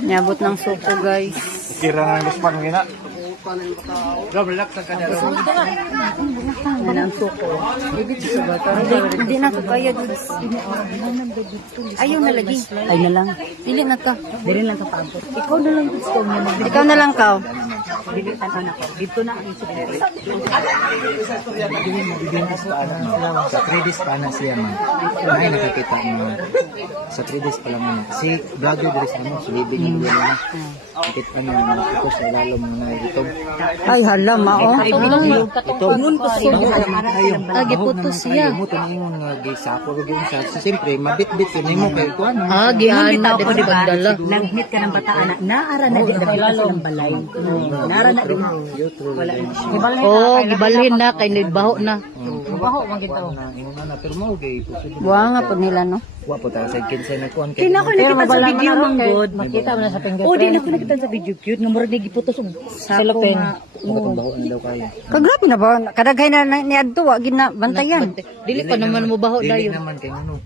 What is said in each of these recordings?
Niabot ng suko, guys. Kira na ng gusto gina. Relax ang kanya. Yan ang suko. Hindi na ko kaya, dudes. Ayaw na lagi. Ay na lang. Dili na ka. Dili lang ka paabot. Ikaw na lang, dudes. Ikaw na lang, ka. Dili ang anak ko. Dito na ang secret. Sa 3 days pa na siya man. Ay nakakita mo. Sa 3 days pa lang na. Si vlogger diri sa ano, sulibig ng dulo na. Kita pa niya mga ito sa ilalom na ito. Ay, hala, mao. Ito. Ingon ko siya. Agi puto siya. Mo tingon nga gisapo ug yung sa. Siyempre mabit-bit yun mo kay kuan. Gihana ko di pagdala. Langhit ka ng bataan na naara na din ng balay. Naara na din. Wala na. Oh, gibalhin na kay nibaho na. Baho man kita. Na pero mo gay. Buwa nga po nila, no? Wa po ta sa kinsa na kuan kay. Kina ko nakita sa video ng good. Makita mo na sa pinggit. O di na ko nakita sa video cute nga murag giputos og cellophane. Baho na daw kayo. Kagrabe na ba? Kadaghay na ni adto wa gina bantayan. Dili pa naman mo baho Dili dayon. naman kay ano.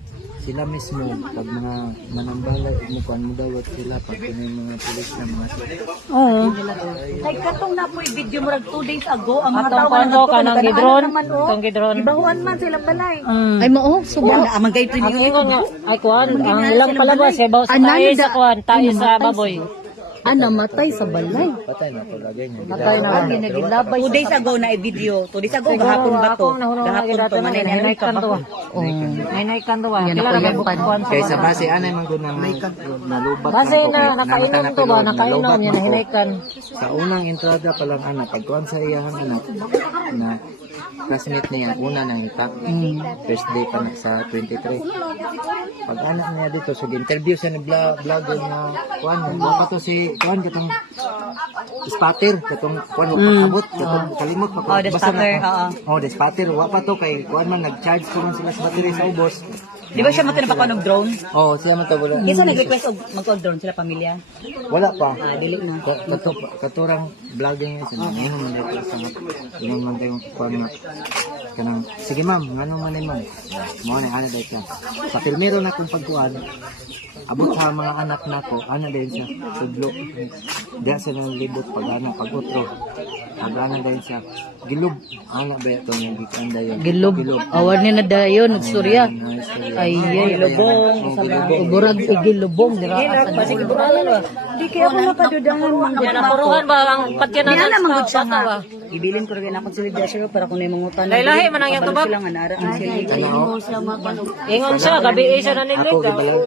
Sila mismo pag mga manambala mo kuan mo daw at sila pag may mga pulis na mga Oo. Kay katong napoy video murag 2 days ago ang mga Atong tao kwento ka ng gidron, tong gidron. Ibahuan man silang balay. Ay mao, suba. Amang gay Ang premium. ingon nga, ay kuan, ang ilang palabas, sabaw sa tayo sa kuan, tayo sa baboy. Namatay sa balay. patay na to lagay niya. Patay na. Lagi na gilabay. 2 days ago na i-video. 2 days ago gahapon ba to? Gahapon to man na Hinaykan to. Hinaykan to ba? Kila na kuan Kay sa base anay man gud nang nalubat Base ko, na kay nakainom to ba? Nakainom niya na hinaykan. Sa unang entrada pa lang anak pagkuan sa iyang anak na classmate niya una nang itak. First day pa na sa 23. Pag anak niya dito so interview sa ni vlogger na kuan wa pa to si kuan katong spatter katong kuan wa pa abot katong kalimot pa Oh, the spatter, the spatter wa pa to kay kuan man nag-charge ko man sila sa battery sa ubos. Di ba siya matunang pa ng drone? Siya man to wala. Kinsa nag-request og mag-drone sila pamilya? Wala pa. Dili na. Katurang vlogging yun. Ngayon man dito sa ngayon man tayong kuan nga kanang sige ma'am ngano man ni ma'am mo ni ana dai ka sa filmero na kung pagkuan abot sa mga anak nako ana din siya sudlo diya sa nang libot pag ana pag utro ana din siya gilob ana ba ito nga gikan dayon Gilob. Awan ni na dayon nagsurya. Ay, lubong Burag igilubong dira. Basig ibukalan. Di kaya ako nakadudahan man. Napuruhan ba ang patyan Di na alam man siya nga. ba? Ibilin ko rin ako sila diya siya para kung may mga utan. Lahi-lahi man ang iyang tubag. Sila nga naara ang sila. Ingon siya, gabi siya na ako nilid. gibalaw